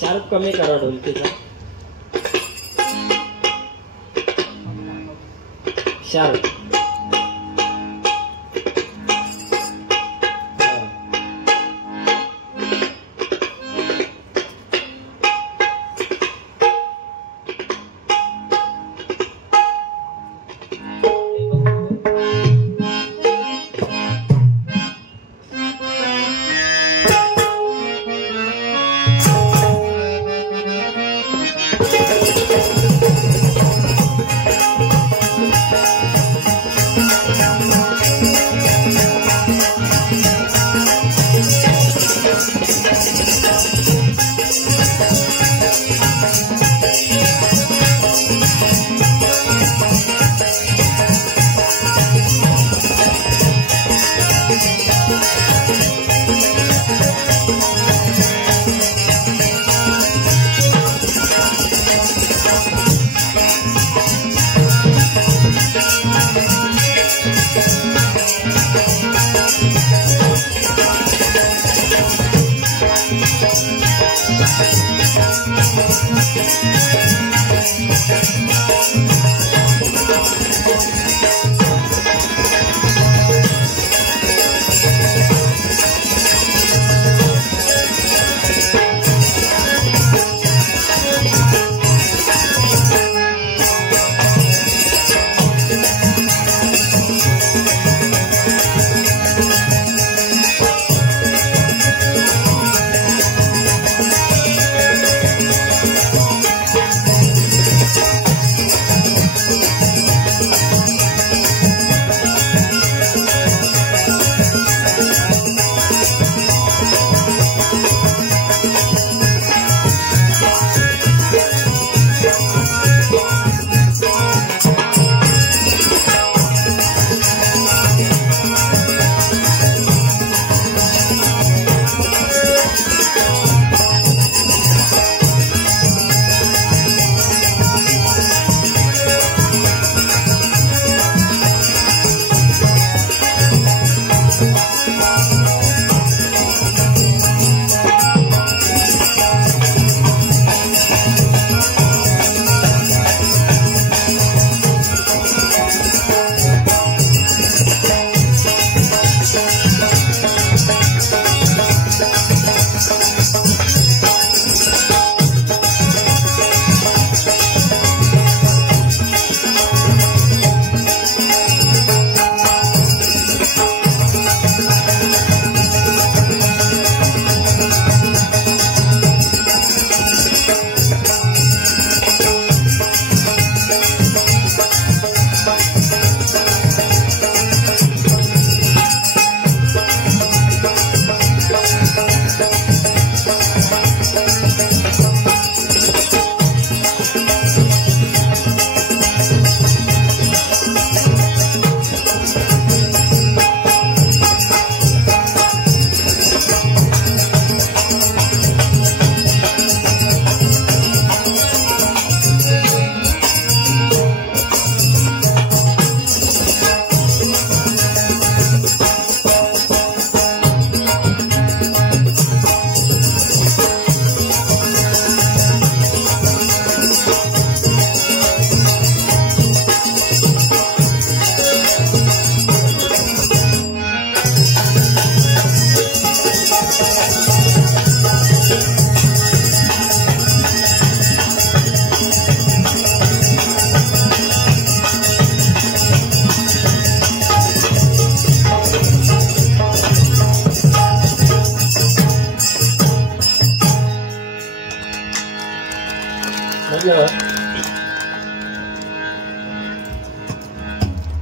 Sharp कमी करा ढोलकीचा sharp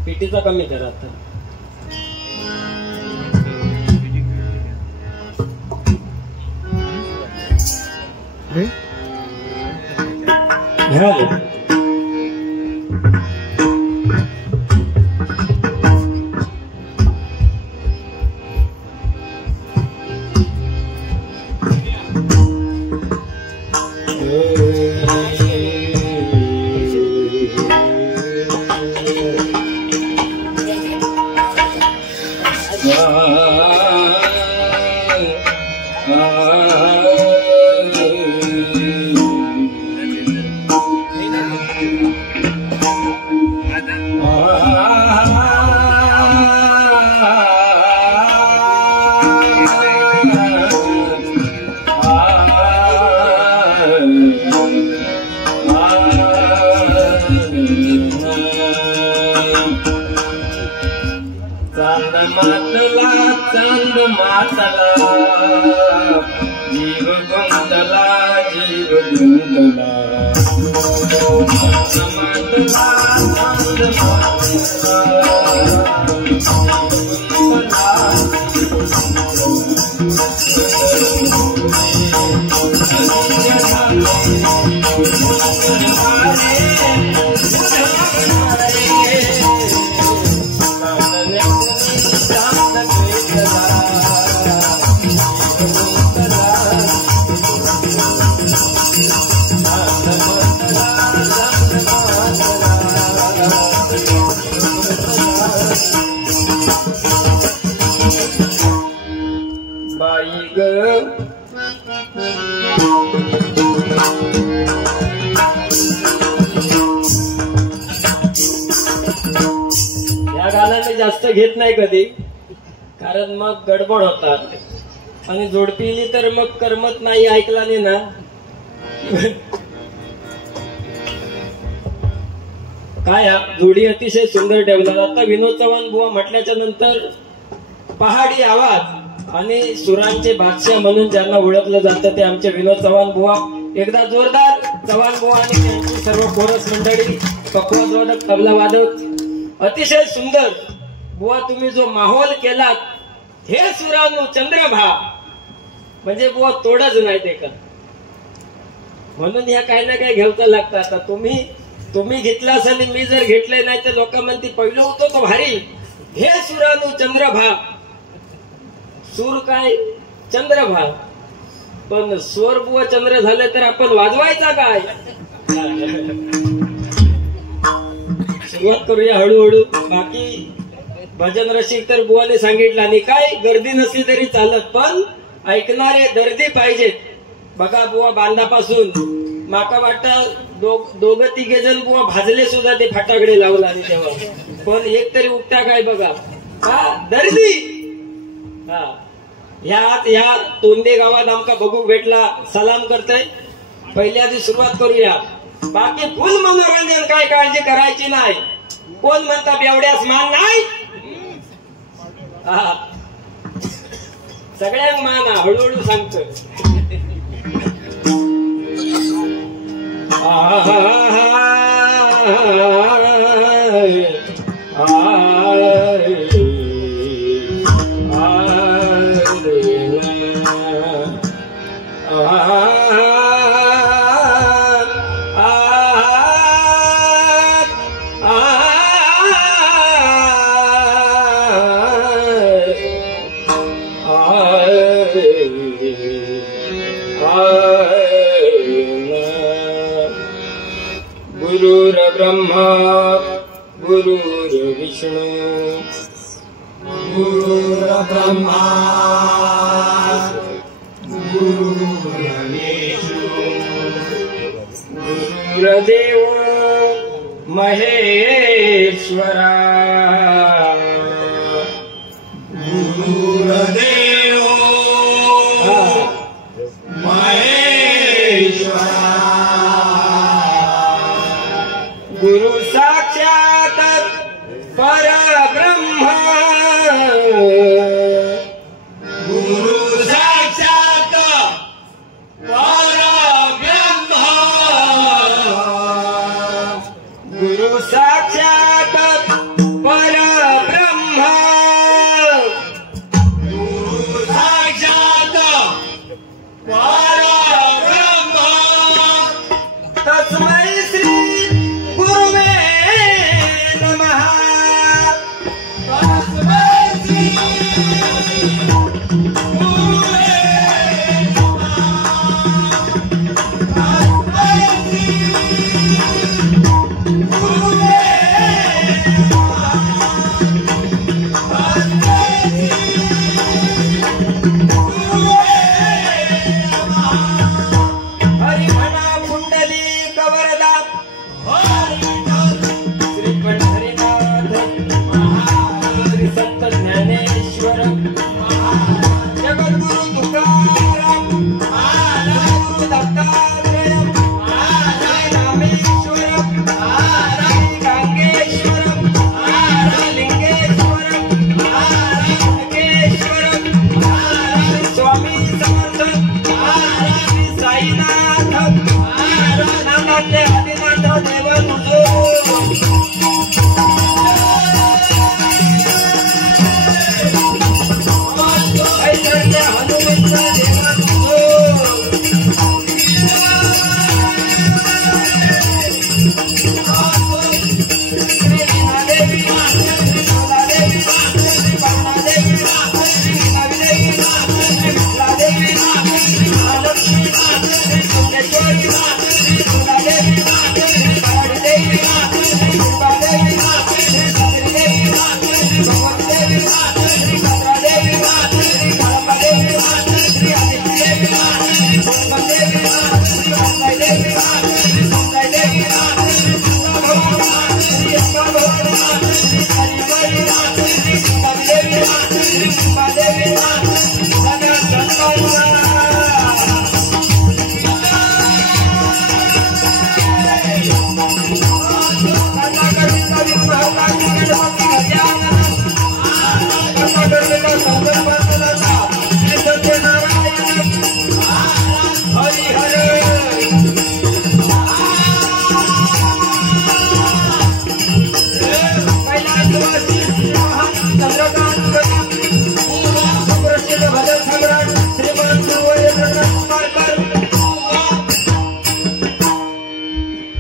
पिटीचा कमी करा आता. झालं. चांद मातला जीव गुंतला जीव गुंतला मातला चांद बाई ग या गाण्याने जास्त घेत नाही कधी, कारण मग गडबड होतात आणि जोडपिली तर मग करमत नाही, ऐकला नाही ना. काय जोडी अतिशय सुंदर ठेवला. आता विनोद चव्हाण बुवा म्हटल्याच्या नंतर पहाडी आवाज आणि सुरांचे बादशाह म्हणून ज्यांना ओळखलं जातं ते आमचे विनोद चव्हाण बुवा. एकदा जोरदार चव्हाण बुवा आणि त्यांची सर्व कोरस मंडळी, पखवाज वादक, तबला वादक, अतिशय सुंदर बुवा तुम्ही जो माहोल केलात. हे सुरांनो चंद्रभा म्हणजे बुवा तोडच नाही ते का, म्हणून ह्या काही ना काही घ्यावचं लागतं. आता तुम्ही घेतला असेल आणि मी जर घेतले नाही तर लोक म्हणते पहिलं होतं तो भारी. हे सुरांनो चंद्रभा, सूर काय चंद्रभा, पण स्वर बुवा चंद्र झाले तर आपण वाजवायचा काय. सुरुवात करूया हळूहळू. बाकी भजन रसिक तर बुवाने सांगितलं आणि काय गर्दी नसली तरी चालत, पण ऐकणारे दर्दी पाहिजेत. बघा बुवा बांधापासून माका वाटत दोघं तिघे जण बुवा भाजले सुद्धा ते फटाकडे लावला आणि तेव्हा, पण एक तरी उठता काय बघा हा दर्दी. हा ह्या तोंडे गावात आमका बघू भेटला, सलाम करतोय. पहिल्या आधी सुरुवात करूया. बाकी फुल मनोरंजन, काय काळजी करायची नाही. कोण म्हणता बेवड्यास मान नाही, हा सगळ्यांना मान. हळूहळू सांगतोय. गुरुर ब्रह्मा गुरुर विष्णु गुरुर ब्रह्मा गुरुर विष्णु गुरुदेव महेश्वरा गुरुदेव महेश्वरा गुरु साक्षात परब्रह्म गुरु साक्षात परब्रह्म गुरु साक्षात परब्रह्म गुरु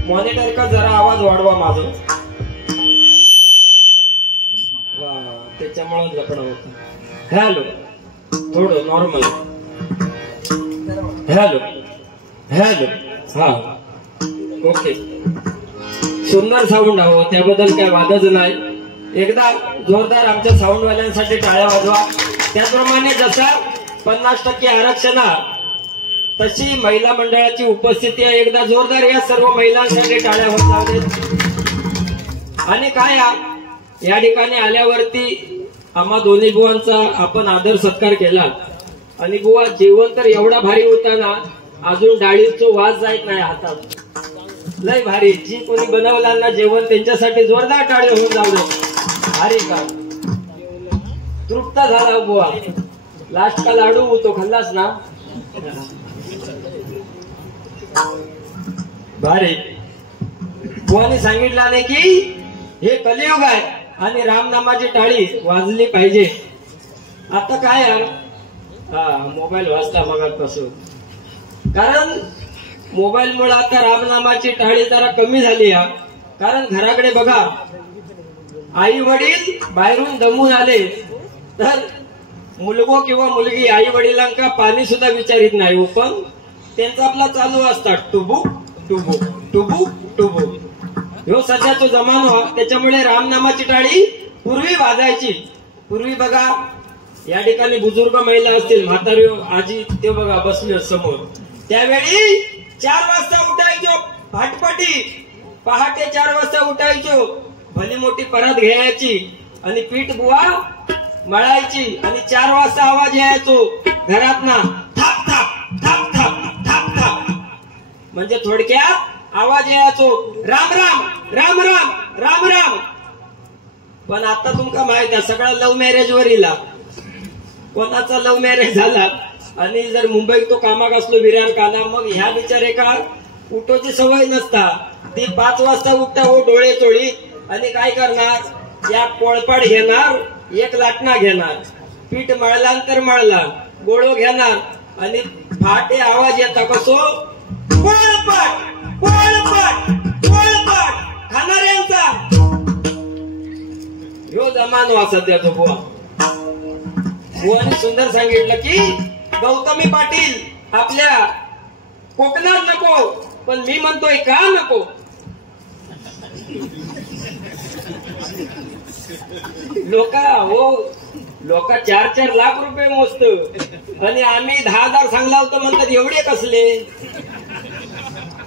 मॉनिटर का जरा आवाज वाढवा माझं, त्याच्यामुळे लपडा होता. हॅलो, थोडं नॉर्मल. हॅलो हॅलो, हा ओके. सुंदर साऊंड हवं, त्याबद्दल काय वादच नाही. एकदा जोरदार आमच्या साऊंडवाल्यांसाठी टाळ्या वाजवा. त्याचप्रमाणे जसा 50% आरक्षणा तशी महिला मंडळाची उपस्थिती आहे. एकदा जोरदार या सर्व महिलांसाठी टाळ्या वाजवावेत. आणि काय या ठिकाणी आल्यावरती आम्हा दोन्ही बुवांचा आपण आदर सत्कार केला. आणि बुवा जेवण तर एवढा भारी होता ना, अजून डाळीचा वास जात नाही हातात. लय भारी. जी कोणी बनवला ना जेवण त्यांच्यासाठी जोरदार टाळी होऊन जाऊ दे. भारी का तृप्त झाला बुवा. लास्ट का लाडू तो खाल्लास ना, भारी. बुवाने सांगितलं नाही की हे कलियुग आहे आणि रामनामाची टाळी वाजली पाहिजे. आता काय मोबाईल वाजता मगापासून, कारण मोबाईल मुळे आता रामनामाची टाळी जरा कमी झाली. कारण घराकडे बघा, आई वडील बाहेरून दमून आले तर मुलगो किंवा मुलगी आई वडिलांका पाणी सुद्धा विचारित नाही. पण त्यांचा आपला चालू असतात टुबुक टुबुक टुबुक टुबुक. ह्यो सध्याचा जमानो. त्याच्यामुळे रामनामाची टाळी पूर्वी वाजायची. पूर्वी बघा या ठिकाणी बुजुर्ग महिला असतील, म्हातारी आजी ते बघा बसले समोर. त्यावेळी 4 वाजता उठायचो फाटपटी. पहाटे 4 वाजता उठायचो. भली मोठी परात घ्यायची आणि पीठ बुवा मळायची आणि 4 वाजता आवाज यायचो घरात ना, थाप थाप थाप थाप थाप थाप. म्हणजे थोडक्यात आवाज यायचो राम राम राम राम राम राम. पण आता तुमका माहित आहे सगळा लव्ह मॅरेज वर इला. कोणाचा लव्ह मॅरेज झाला आणि जर मुंबईत तो कामाक असलो विरान काना, मग ह्या बिचारे का उठोची सवय नसता. ती 5 वाजता उठता हो डोळे चोळी आणि काय करणार, या पोळपाट घेणार, 1 लाटणा घेणार, पीठ मळल्यानंतर मळला गोळो घेणार आणि फाटे आवाज येता कसो पोळपाट पोळपाट पोळपाट खाणाऱ्यांचा. ह्यो जमानो सध्याचो बुवा. बुवाने सुंदर सांगितलं की गौतमी पाटील आपल्या कोकणात नको, पण मी म्हणतोय का नको. लोक 4-4 लाख रुपये मोजत आणि आम्ही 10,000 सांगला होतो म्हणतात एवढे कसले.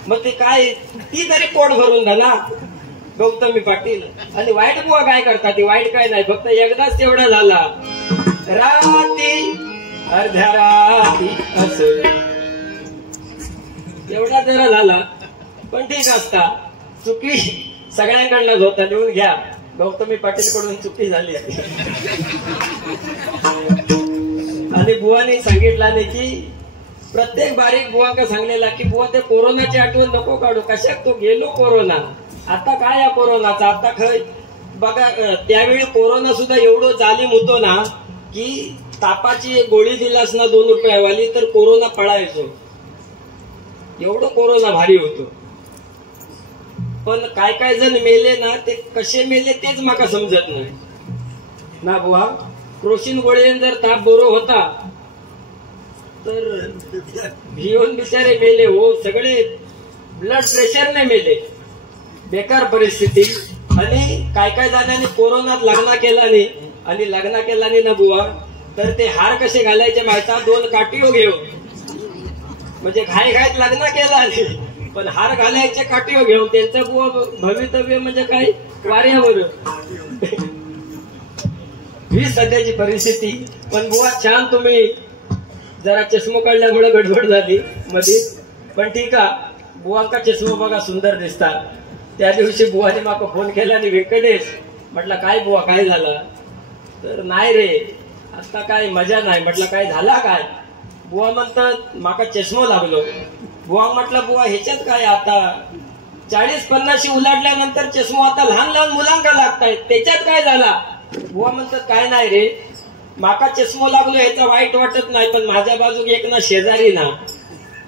मग ते काय ती तरी पोट भरून झाला गौतमी पाटील. आणि वाईट बुवा काय करतात, ती वाईट काय नाही, फक्त एकदाच तेवढा झाला. राती अर्ध्या राती असं एवढा जरा झाला, पण ठीक असता. चुकी सगळ्यांकडनंच होता, लिहून घ्या. गौतमी पाटील कडून चुकी झाली. आणि बुवाने सांगितलं नाही की प्रत्येक बारीक बुवांका सांगलेला की बुवा ते कोरोनाची आठवण नको काढू. कशात तो गेलो कोरोना, आता काय या कोरोनाचा. आता खय बघा, त्यावेळी कोरोना सुद्धा एवढं जालीम होतो ना की तापाची एक गोळी दिलास ना 2 रुपयावाली तर कोरोना पळायचो. एवढं कोरोना भारी होतो. पण काय काय जण मेले ना, ते कसे मेले तेच माका समजत नाही ना बुवा. क्रोसिन गोळीने जर ताप बरो होता तर भिवून बिचारे मेले हो. सगळे ब्लड प्रेशरने मेले. बेकार परिस्थिती. आणि काय काय जणांनी कोरोनात लग्न केला नाही, आणि लग्न केला नाही ना बुवा तर ते हार कसे घालायचे माहिती, 2 काठीयो घेऊन. म्हणजे घाईघाईत लग्न केला नाही, पण हार घालायचे काठीवर घेऊन. त्यांचं बुवा भवितव्य म्हणजे काय, वाऱ्यावर. ही सध्याची परिस्थिती. पण बुवा छान, तुम्ही जरा चष्मा काढल्यामुळे गडबड झाली मध्ये, पण ठीक आहे. बुवांका चष्मा बघा सुंदर दिसतात. त्या दिवशी बुवाने माका फोन केला आणि व्यंकटेश म्हटलं काय बुवा काय झालं, तर नाही रे आता काय मजा नाही. म्हटलं काय झाला काय. बुवा म्हणतात माका चष्मा लागलो. बुवा म्हटलं बुवा ह्याच्यात काय, आता 40-50 उलाडल्यानंतर चष्मा आता लहान लहान मुलांका लागतायत, त्याच्यात काय झाला. बुवा म्हणतात काय नाही रे, माका चष्मा लागलो ह्याचा वाईट वाटत नाही, पण माझ्या बाजूक एक ना शेजारी ना,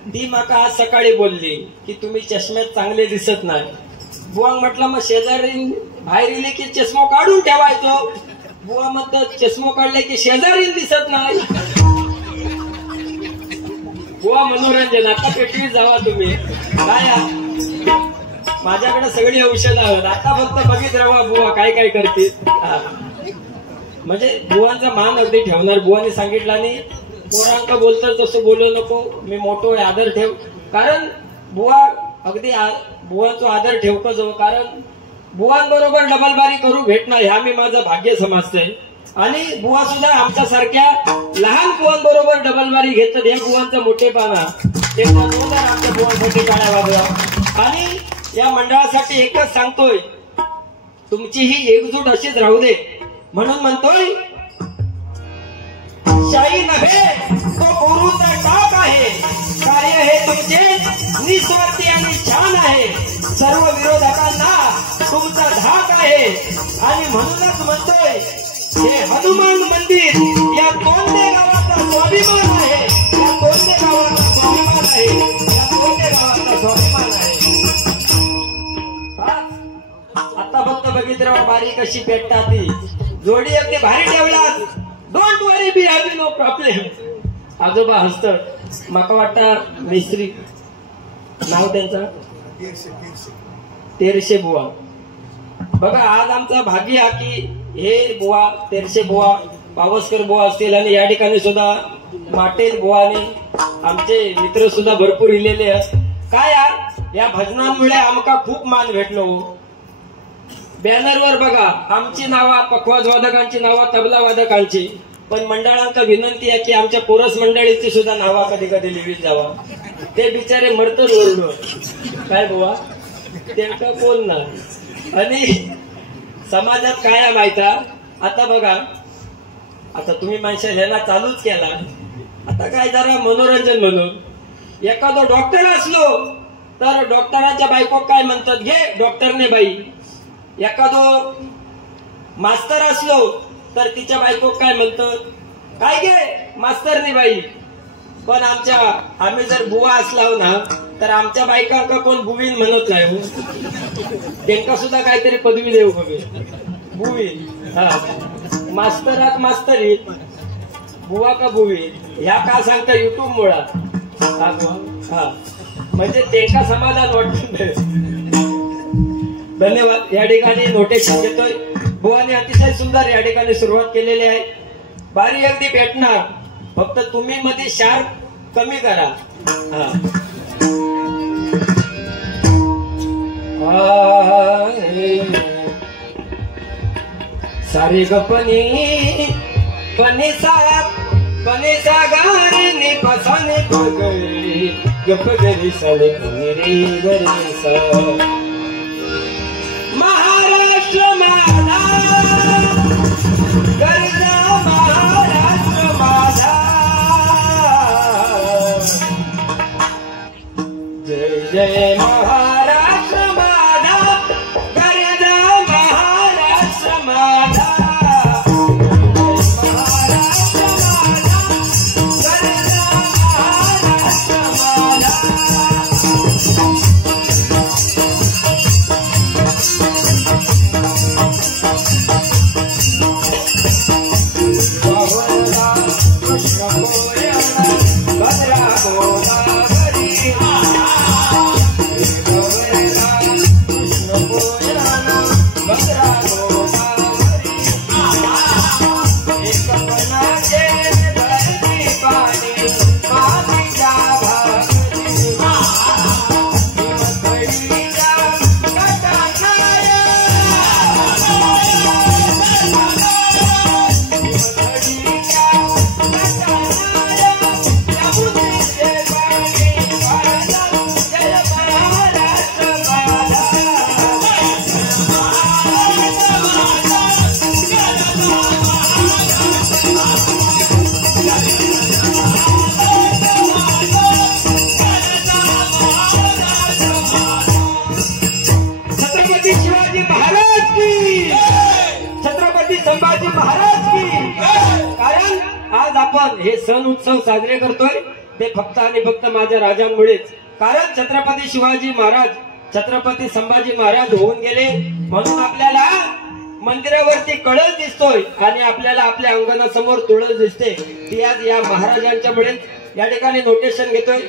ती माका आज सकाळी बोलली की तुम्ही चष्म्यात चांगले दिसत नाही. बुवा म्हटलं मग शेजारी बाहेर गेले की चष्मा काढून ठेवायचो. बुवा म्हणतात चष्मा काढले की शेजारी दिसत नाही. बुवा मनोरंजन, आता पेटवीत जावा तुम्ही. काय माझ्याकडे सगळी औषधं आहेत, आता फक्त बघित राहा बुवा काय काय करते. म्हणजे बुवांचा मान अगदी ठेवणार. बुवाने सांगितलं आणि पोरांका बोलतात तसं बोलू नको, मी मोठो आहे आदर ठेव. कारण बुवा अगदी बुवांचा आदर ठेवतो जो, कारण बुवांबरोबर डबलबारी करू भेटणार ह्या मी माझं भाग्य समजतंय. आणि बुवा सुद्धा आमच्या सारख्या लहान बुवांबरोबर डबलबारी घेतात. या बुवांचा मोठेपणा तेव्हा जोरदार आमच्या बुवांसाठी टाळ्या वाजवा. आणि या मंडळासाठी एकच सांगतोय, तुमची ही एकजूट अशीच राहू दे. म्हणून म्हणतोय शाही नव्हे तो गुरुचा टाक आहे, कार्य हे तुमचे निस्वार्थी आणि छान आहे. सर्व विरोधकांना तुमचा धाक आहे. आणि म्हणूनच म्हणतोय हे हनुमान मंदिर या तोंडे गावाचा स्वाभिमान आहे. या तोंडे गावाचा स्वाभिमान आहे. या तोंडे गावाचा स्वाभिमान आहे. आता फक्त बघितलं बारी कशी पेटतात ती जोडी अगदी भारी ठेवलास. Don't worry be have no problem. आजोबा हसतात. माका वाटतं मिस्त्री नाव त्यांचा तेरशे बुवा. बघा आज आमचा भाग्य हा की हे बुवा तेरशे बुवा पावसकर बुवा असतील, आणि या ठिकाणी सुद्धा माटेल बुवाने आमचे मित्र सुद्धा भरपूर इलेले आहेत. काय या भजनांमुळे आमका खूप मान भेटलो. बॅनरवर बघा आमची नावा, पखवाज वादकांची नावा, तबला वादकांची. पण मंडळांका विनंती आहे की आमच्या पोरस मंडळीची सुद्धा नावा कधी कधी लिहित जावा. ते बिचारे मरतर ओरडून काय बुवा त्यांना कोण ना. आणि समाजात काय आहे माहिता, आता बघा आता तुम्ही माणसं ह्याला चालूच केला. आता काय जरा मनोरंजन म्हणून एखादं डॉक्टर असलो तर डॉक्टरांच्या बायको काय म्हणतात, घे डॉक्टरने बाई. एखादो मास्तर असलो तर तिच्या बायको काय म्हणतात, काय घे मास्तरने बाई. पण आम्ही जर बुवा असलाव ना तर आमच्या बायकांका कोण बुवीन म्हणत नाही. त्यांना सुद्धा काहीतरी पदवी देऊ हवी. बुवीन हा मास्तरात मास्तरी. बुवा का बुवी ह्या का सांगता युट्यूब मुळा हा म्हणजे ते का समाधान वाटत. धन्यवाद. या ठिकाणी नोटेशन घेतोय. बुवाने अतिशय सुंदर या ठिकाणी सुरुवात केलेली आहे. बारी अगदी भेटणार, फक्त तुम्ही मध्ये शार्प कमी करा. सारे गपनी पनी सा गारी पसाने पगरी गप गरी साले मेरी गरी सा. महाराष्ट्र माझा गरजा महाराष्ट्र माझा जय जय महाराष्ट्र माझा गरजा महाराष्ट्र माझा. हे सण उत्सव साजरे करतोय ते फक्त आणि फक्त माझ्या राजांमुळेच. कारण छत्रपती शिवाजी महाराज छत्रपती संभाजी महाराज होऊन गेले म्हणून आपल्याला मंदिरावरती कळस दिसतोय आणि आपल्याला आपल्या अंगणासमोर तुळस दिसते. ती आज या महाराजांच्या मुळे. या ठिकाणी नोटेशन घेतोय.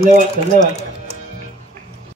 धन्यवाद धन्यवाद.